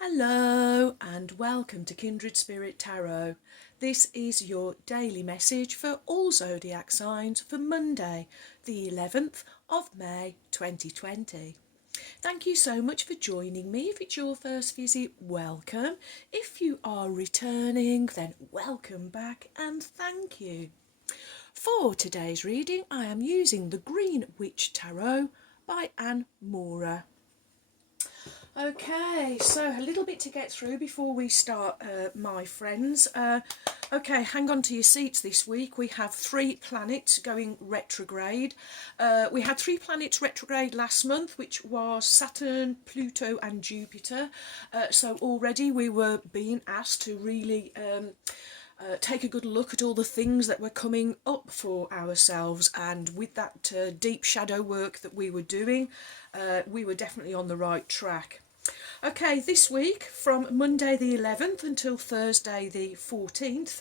Hello and welcome to Kindred Spirit Tarot. This is your daily message for all zodiac signs for Monday, the 11th of May 2020. Thank you so much for joining me. If it's your first visit, welcome. If you are returning, then welcome back and thank you. For today's reading, I am using the Green Witch Tarot by Anne Mora. Okay, so a little bit to get through before we start, my friends. Okay, hang on to your seats this week. We have 3 planets going retrograde. We had 3 planets retrograde last month, which was Saturn, Pluto and Jupiter. So already we were being asked to really take a good look at all the things that were coming up for ourselves, and with that deep shadow work that we were doing, we were definitely on the right track. Okay, this week from Monday the 11th until Thursday the 14th,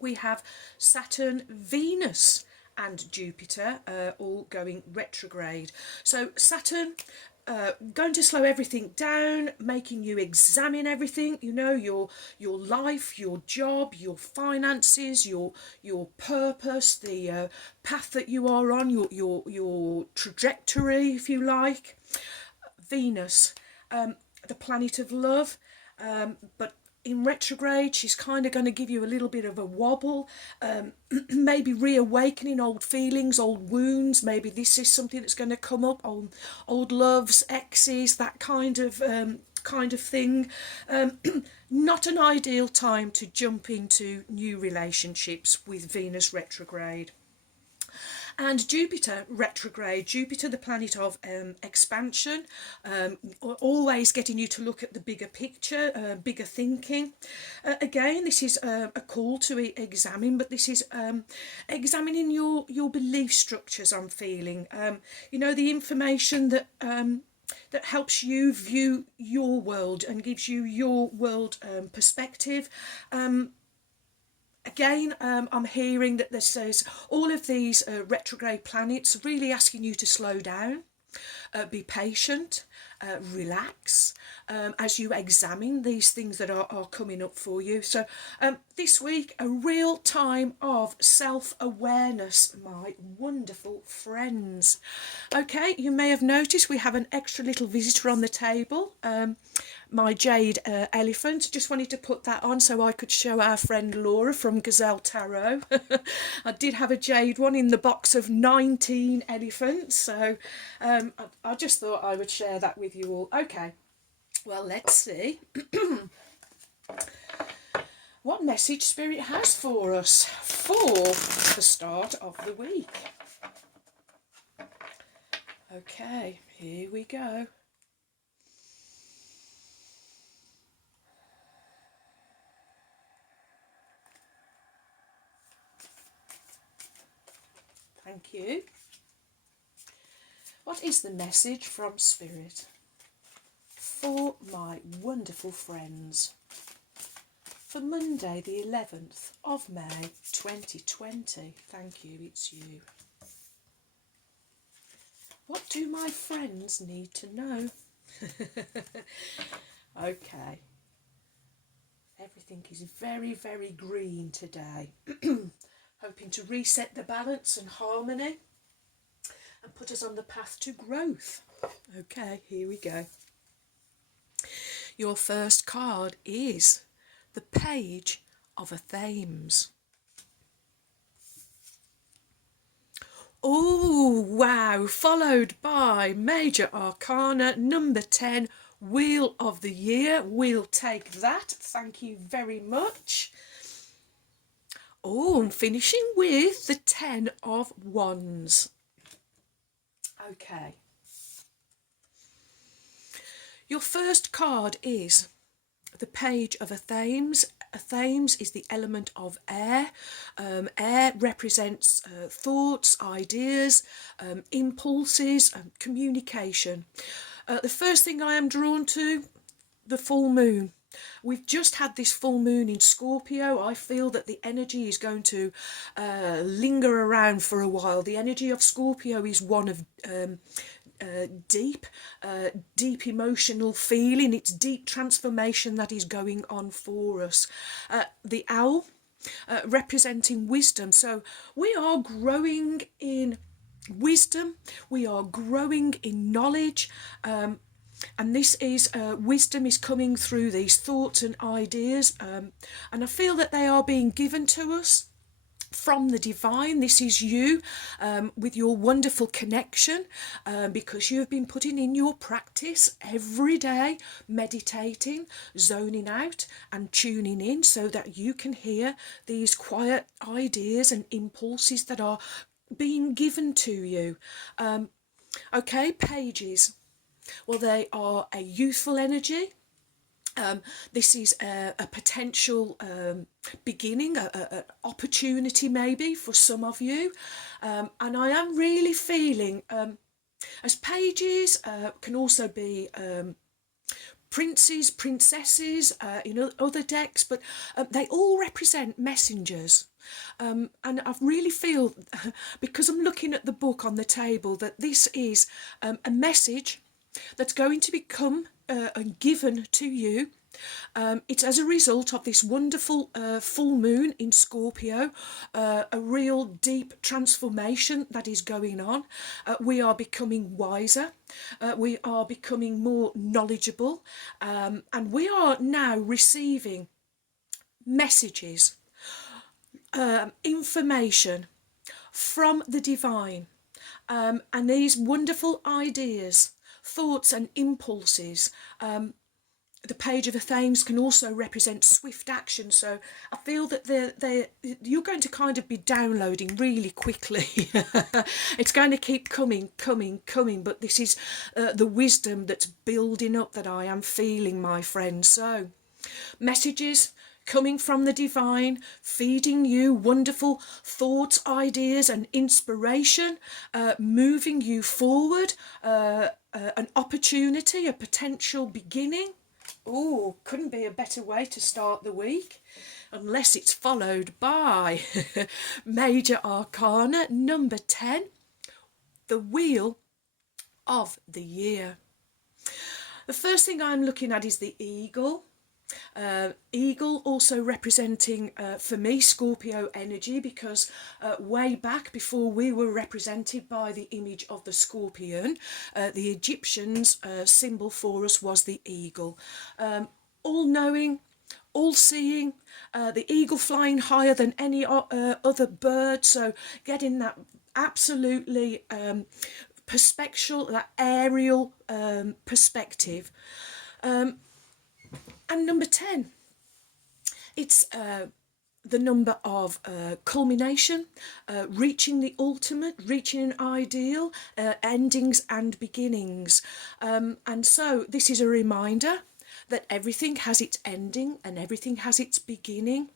we have Saturn, Venus and Jupiter all going retrograde. So Saturn going to slow everything down, making you examine everything, you know, your life, your job, your finances, your purpose, the path that you are on, your trajectory, if you like. Venus, the planet of love, but in retrograde she's kind of going to give you a little bit of a wobble, maybe reawakening old feelings, old wounds. Maybe this is something that's going to come up, old loves, exes, that kind of thing. Not an ideal time to jump into new relationships with Venus retrograde. And Jupiter retrograde, Jupiter the planet of expansion, always getting you to look at the bigger picture, bigger thinking. Again, this is a call to examine, but this is examining your belief structures, I'm feeling. You know, the information that that helps you view your world and gives you your world perspective. Again, I'm hearing that this says all of these retrograde planets really asking you to slow down, be patient, relax as you examine these things that are coming up for you. So this week, a real time of self-awareness, my wonderful friends. Okay, you may have noticed we have an extra little visitor on the table. My jade elephant. Just wanted to put that on so I could show our friend Laura from Gazelle Tarot. I did have a jade one in the box of 19 elephants, so I just thought I would share that with you all. Okay, well, let's see what message Spirit has for us for the start of the week. Okay, here we go. Thank you. What is the message from Spirit for my wonderful friends for Monday the 11th of May 2020? Thank you, it's you. What do my friends need to know? Okay. Everything is very, very green today. Hoping to reset the balance and harmony and put us on the path to growth. Okay, here we go. Your first card is the Page of Thames. Oh, wow, followed by Major Arcana number 10, Wheel of the Year. We'll take that, thank you very much. Oh, and finishing with the 10 of Wands. Okay. Your first card is the Page of Thames. Thames is the element of air. Air represents thoughts, ideas, impulses, communication. The first thing I am drawn to, the full moon. We've just had this full moon in Scorpio. I feel that the energy is going to linger around for a while. The energy of Scorpio is one of deep, deep emotional feeling. It's deep transformation that is going on for us. The owl, representing wisdom. So we are growing in wisdom, we are growing in knowledge, and this is wisdom is coming through these thoughts and ideas, and I feel that they are being given to us from the divine. This is you, with your wonderful connection, because you have been putting in your practice every day, meditating, zoning out and tuning in, so that you can hear these quiet ideas and impulses that are being given to you. Okay, pages. Well, they are a youthful energy. This is a potential beginning, an opportunity maybe for some of you. And I am really feeling, as pages can also be princes, princesses in other decks, but they all represent messengers. And I really feel, because I'm looking at the book on the table, that this is a message that's going to become given to you. It's as a result of this wonderful full moon in Scorpio, a real deep transformation that is going on. We are becoming wiser, we are becoming more knowledgeable, and we are now receiving messages, information from the divine, and these wonderful ideas, thoughts and impulses. The page of the Thames can also represent swift action, so I feel that you're going to kind of be downloading really quickly. It's going to keep coming, but this is the wisdom that's building up that I am feeling, my friends. So, messages coming from the divine, feeding you wonderful thoughts, ideas and inspiration, moving you forward, an opportunity, a potential beginning. Oh, couldn't be a better way to start the week, unless it's followed by Major Arcana number 10, the Wheel of the Year. The first thing I'm looking at is the Eagle. Eagle also representing, for me, Scorpio energy, because way back before we were represented by the image of the scorpion, the Egyptians' symbol for us was the eagle. All-knowing, all-seeing, the eagle flying higher than any other bird, so getting that absolutely perspective, that aerial perspective. And number 10, it's the number of culmination, reaching the ultimate, reaching an ideal, endings and beginnings. And so this is a reminder that everything has its ending and everything has its beginning.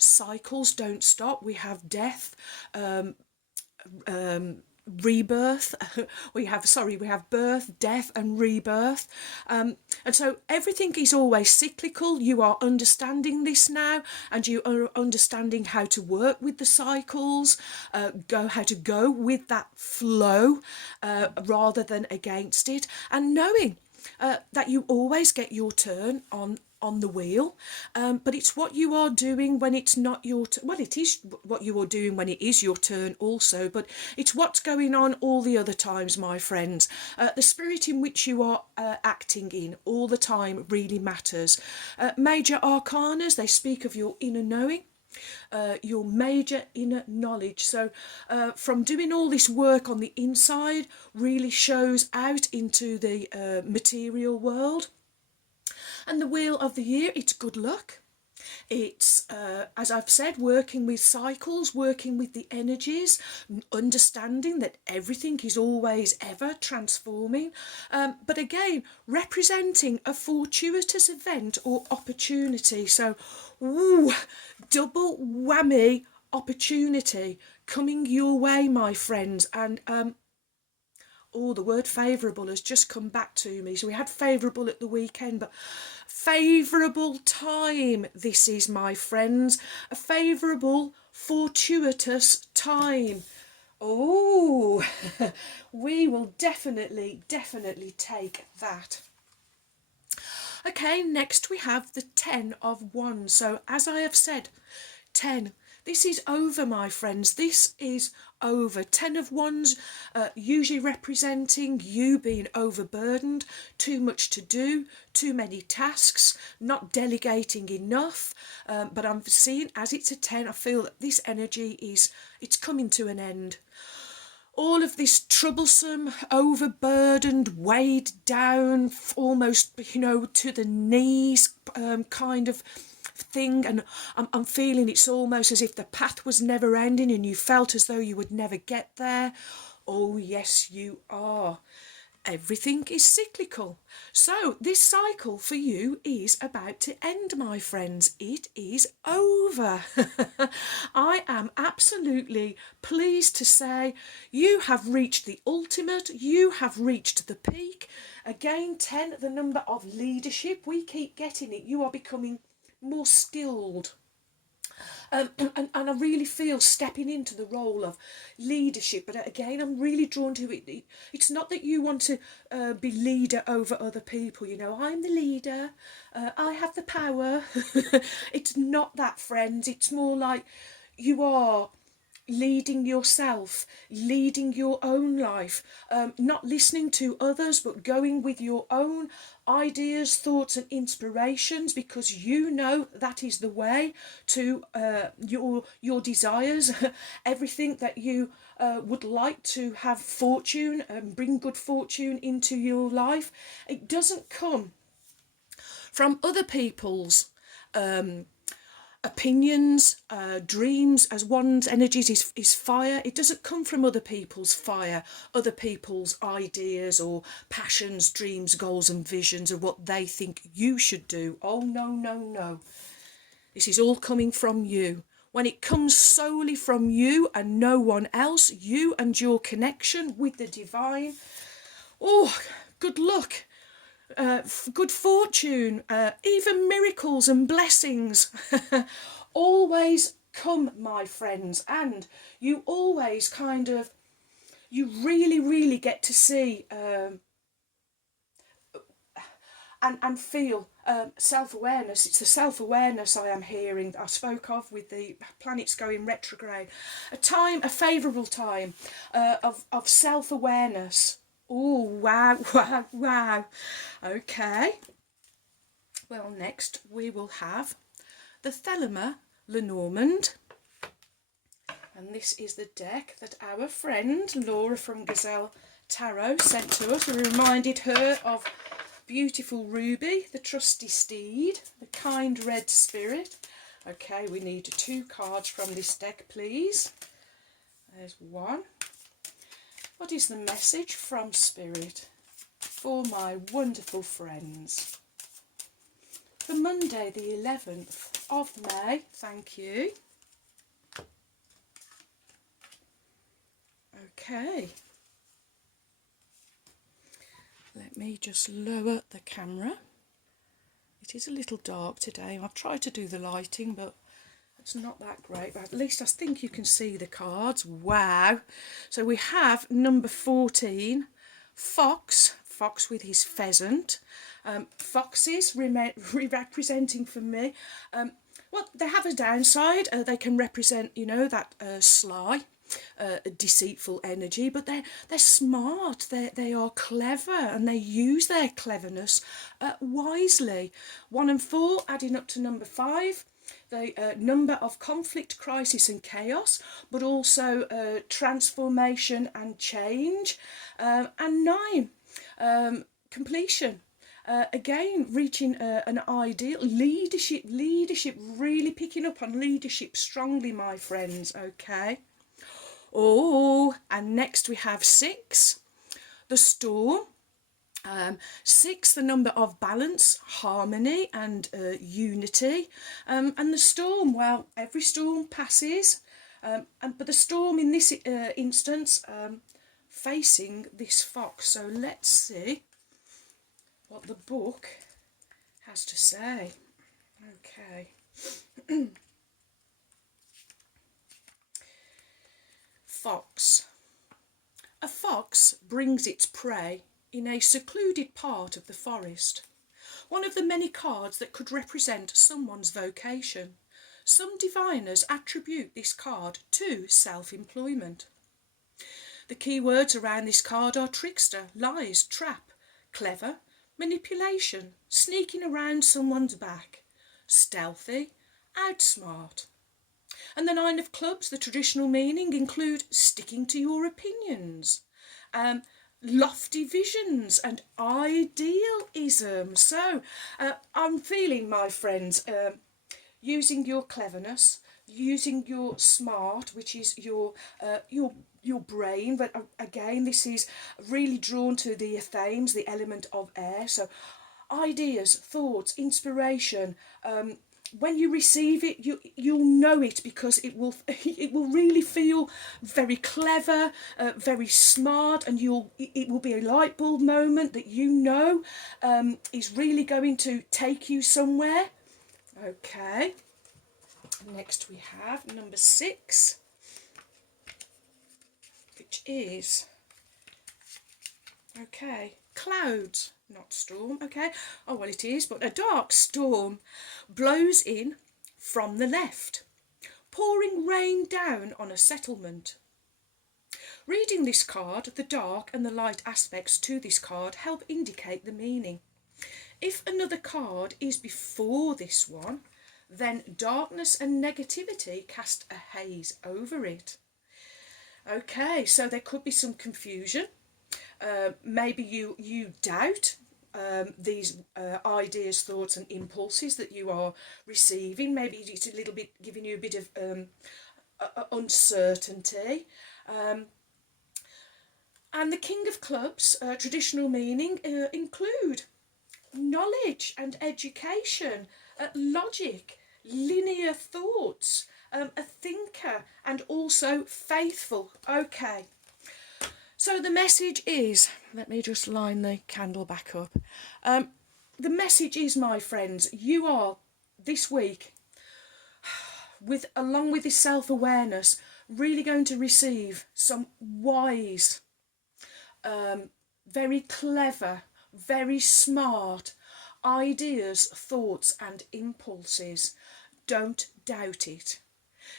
Cycles don't stop. We have death, rebirth, we have birth, death and rebirth, and so everything is always cyclical. You are understanding this now, and you are understanding how to work with the cycles, how to go with that flow, rather than against it, and knowing that you always get your turn on the wheel, but it's what you are doing when it's not your well, it is what you are doing when it is your turn also, but it's what's going on all the other times, my friends. The spirit in which you are acting in all the time really matters. Major arcanas, they speak of your inner knowing, your major inner knowledge. So from doing all this work on the inside really shows out into the material world. And the Wheel of the Year, it's good luck. It's, as I've said, working with cycles, working with the energies, understanding that everything is always ever transforming. But again, representing a fortuitous event or opportunity. So, double whammy opportunity coming your way, my friends. And the word favourable has just come back to me. So we had favourable at the weekend, but favourable time this is, my friends. A favourable, fortuitous time. Oh, we will definitely take that. Okay, next we have the 10 of Wands. So as I have said, 10. This is over, my friends. This is over. 10 of Wands, usually representing you being overburdened, too much to do, too many tasks, not delegating enough. But I'm seeing, as it's a 10, I feel that this energy it's coming to an end. All of this troublesome, overburdened, weighed down, almost, to the knees kind of thing. And I'm feeling it's almost as if the path was never ending and you felt as though you would never get there. Oh, yes, you are. Everything is cyclical. So this cycle for you is about to end, my friends. It is over. I am absolutely pleased to say you have reached the ultimate. You have reached the peak. Again, 10, the number of leadership. We keep getting it. You are becoming more skilled. And I really feel stepping into the role of leadership. But again, I'm really drawn to it. It's not that you want to be leader over other people. I'm the leader. I have the power. It's not that, friends. It's more like you are leading yourself, leading your own life, not listening to others, but going with your own ideas, thoughts and inspirations, because you know that is the way to your desires, everything that you would like to have fortune and bring good fortune into your life. It doesn't come from other people's opinions, dreams. As one's energies is fire, it doesn't come from other people's fire, other people's ideas or passions, dreams, goals and visions of what they think you should do. Oh, no. This is all coming from you. When it comes solely from you and no one else, you and your connection with the divine, oh, good luck. Good fortune, even miracles and blessings always come, my friends, and you always you really get to see and feel self-awareness. It's the self-awareness I am hearing that I spoke of with the planets going retrograde. A favourable time of self-awareness. Oh, wow. Okay. Well, next we will have the Lenormand. And this is the deck that our friend Laura from Gazelle Tarot sent to us. We reminded her of beautiful Ruby, the trusty steed, the kind red spirit. Okay, we need 2 cards from this deck, please. There's one. What is the message from Spirit for my wonderful friends? For Monday, the 11th of May. Thank you. Okay. Let me just lower the camera. It is a little dark today. I've tried to do the lighting, but it's not that great, but at least I think you can see the cards. Wow. So we have number 14, Fox with his pheasant. Foxes representing for me. Well, they have a downside. They can represent, that sly, deceitful energy, but they're smart. They are clever, and they use their cleverness wisely. 1 and 4 adding up to number 5. The number of conflict, crisis and chaos, but also transformation and change. And 9, completion. Again, reaching an ideal. Leadership, really picking up on leadership strongly, my friends, okay? Oh, and next we have 6, the Storm. 6, the number of balance, harmony and unity. And the Storm, well, every storm passes, but the Storm in this instance facing this fox. So let's see what the book has to say. Okay. Fox. A fox brings its prey in a secluded part of the forest. One of the many cards that could represent someone's vocation. Some diviners attribute this card to self-employment. The key words around this card are trickster, lies, trap, clever, manipulation, sneaking around someone's back, stealthy, outsmart. And the Nine of Clubs, the traditional meaning, include sticking to your opinions, lofty visions and idealism. So I'm feeling, my friends, using your cleverness, using your smart, which is your brain, but again, this is really drawn to the themes, the element of air. So ideas, thoughts, inspiration. When you receive it, you'll know it, because it will really feel very clever, very smart, and it will be a light bulb moment that is really going to take you somewhere. Okay. Next we have number 6, which is clouds, not storm. Okay, oh well, it is, but a dark storm blows in from the left, pouring rain down on a settlement. Reading this card, the dark and the light aspects to this card help indicate the meaning. If another card is before this one, then darkness and negativity cast a haze over it. Okay, so there could be some confusion. Maybe you doubt these ideas, thoughts and impulses that you are receiving. Maybe it's a little bit giving you a bit of uncertainty. And the King of Clubs, traditional meaning, include knowledge and education, logic, linear thoughts, a thinker, and also faithful. Okay, so the message is, let me just line the candle back up. The message is, my friends, you are this week, along with this self-awareness, really going to receive some wise, very clever, very smart ideas, thoughts and impulses. Don't doubt it.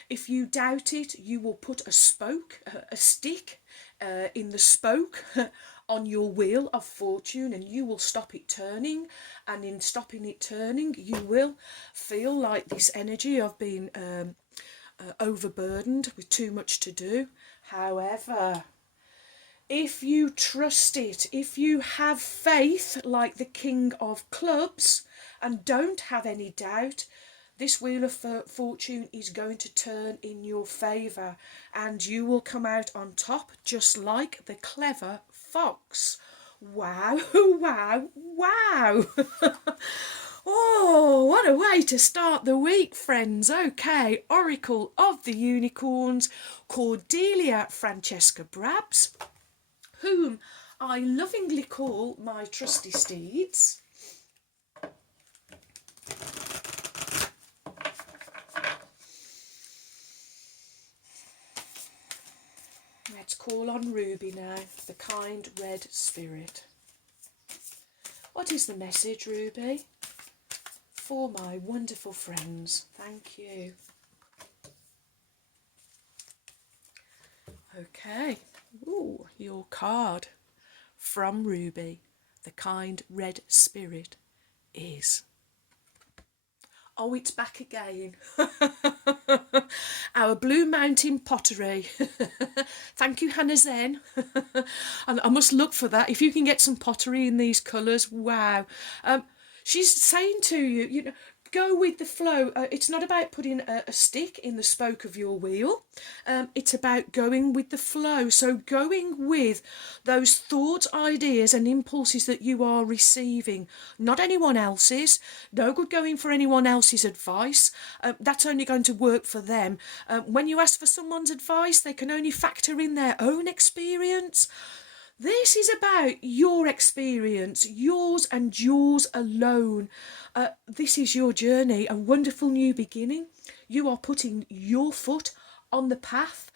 If you doubt it, you will put a stick in the spoke on your wheel of fortune, and you will stop it turning, and in stopping it turning you will feel like this energy of being overburdened with too much to do. However, if you trust it, if you have faith like the King of Clubs and don't have any doubt, this Wheel of Fortune is going to turn in your favour, and you will come out on top, just like the clever fox. Wow, wow, wow. Oh, what a way to start the week, friends. Okay, Oracle of the Unicorns, Cordelia Francesca Brabs, whom I lovingly call my trusty steeds. Let's call on Ruby now, the kind red spirit. What is the message, Ruby, for my wonderful friends? Thank you. Okay. Ooh, your card from Ruby, the kind red spirit, is... Oh, it's back again. Our Blue Mountain pottery. Thank you, Hannah Zen. And I must look for that. If you can get some pottery in these colours, wow. She's saying to you, you know, go with the flow. It's not about putting a stick in the spoke of your wheel. It's about going with the flow. So going with those thoughts, ideas and impulses that you are receiving, not anyone else's. No good going for anyone else's advice. That's only going to work for them. When you ask for someone's advice, they can only factor in their own experience. This is about your experience, yours and yours alone. This is your journey, a wonderful new beginning. You are putting your foot on the path.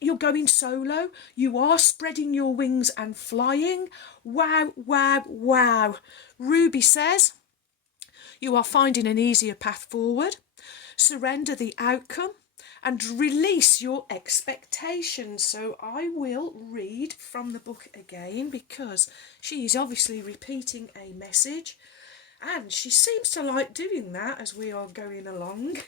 You're going solo. You are spreading your wings and flying. Wow, wow, wow. Ruby says you are finding an easier path forward. Surrender the outcome and release your expectations. So I will read from the book again because she is obviously repeating a message. And she seems to like doing that as we are going along.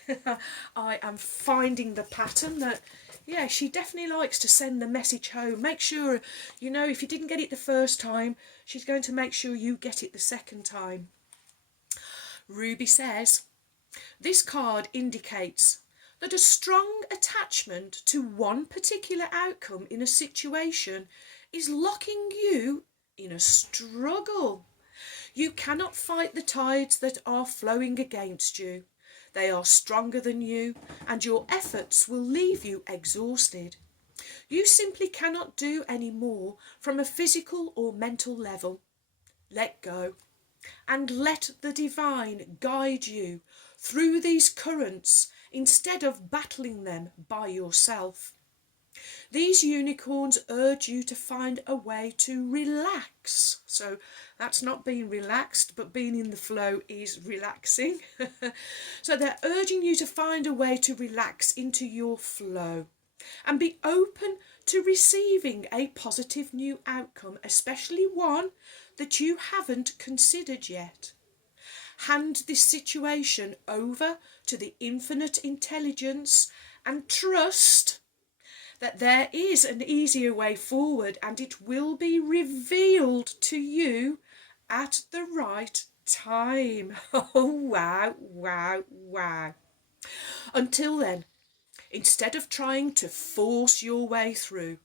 I am finding the pattern that, yeah, she definitely likes to send the message home. Make sure, you know, if you didn't get it the first time, she's going to make sure you get it the second time. Ruby says, this card indicates that a strong attachment to one particular outcome in a situation is locking you in a struggle. You cannot fight the tides that are flowing against you. They are stronger than you, and your efforts will leave you exhausted. You simply cannot do any more from a physical or mental level. Let go, and let the divine guide you through these currents instead of battling them by yourself. These unicorns urge you to find a way to relax. So that's not being relaxed, but being in the flow is relaxing. So they're urging you to find a way to relax into your flow and be open to receiving a positive new outcome, especially one that you haven't considered yet. Hand this situation over to the infinite intelligence and trust that there is an easier way forward, and it will be revealed to you at the right time. Oh, wow, wow, wow. Until then, instead of trying to force your way through,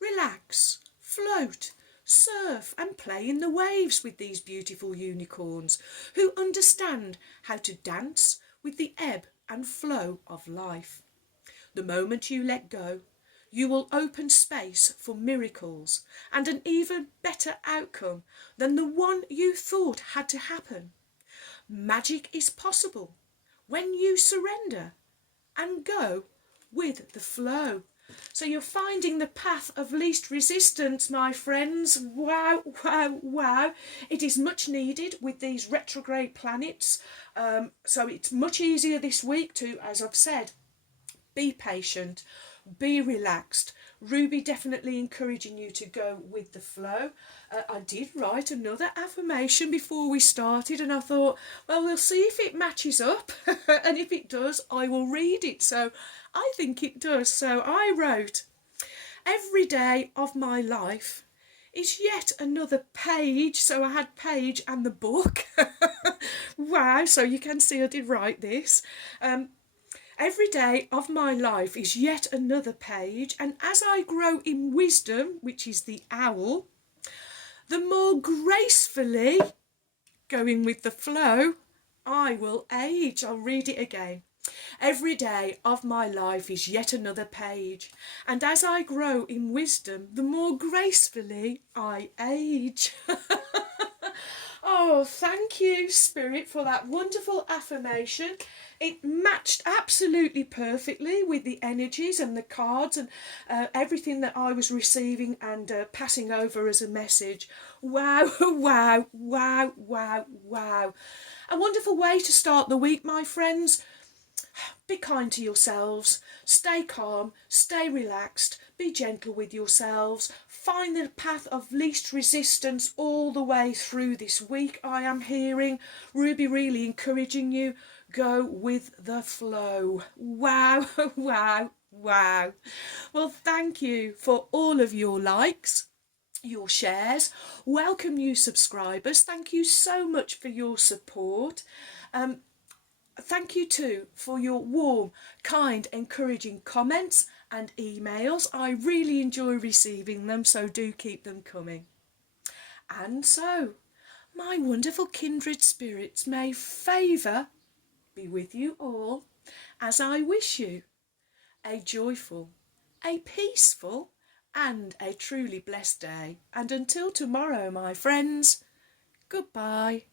relax, float, surf and play in the waves with these beautiful unicorns who understand how to dance with the ebb and flow of life. The moment you let go, you will open space for miracles and an even better outcome than the one you thought had to happen. Magic is possible when you surrender and go with the flow. So you're finding the path of least resistance, my friends. Wow, wow, wow. It is much needed with these retrograde planets. So it's much easier this week to, as I've said, be patient, be relaxed. Ruby definitely encouraging you to go with the flow. I did write another affirmation before we started, and I thought, well, we'll see if it matches up. And if it does, I will read it. So I think it does. So I wrote, every day of my life is yet another page. So I had page and the book. Wow, so you can see I did write this. Every day of my life is yet another page, and as I grow in wisdom, which is the owl, the more gracefully, going with the flow, I will age. I'll read it again. Every day of my life is yet another page, and as I grow in wisdom, the more gracefully I age. Oh, thank you, Spirit, for that wonderful affirmation. It matched absolutely perfectly with the energies and the cards and everything that I was receiving and passing over as a message. Wow, wow, wow, wow, wow. A wonderful way to start the week, my friends. Be kind to yourselves, stay calm, stay relaxed, be gentle with yourselves, find the path of least resistance all the way through this week. I am hearing Ruby really encouraging you, go with the flow. Wow, wow, wow. Well, thank you for all of your likes, your shares. Welcome new subscribers. Thank you so much for your support. Thank you too for your warm, kind, encouraging comments and emails. I really enjoy receiving them, so do keep them coming. And so, my wonderful kindred spirits, may favour be with you all as I wish you a joyful, a peaceful and a truly blessed day. And until tomorrow, my friends, goodbye.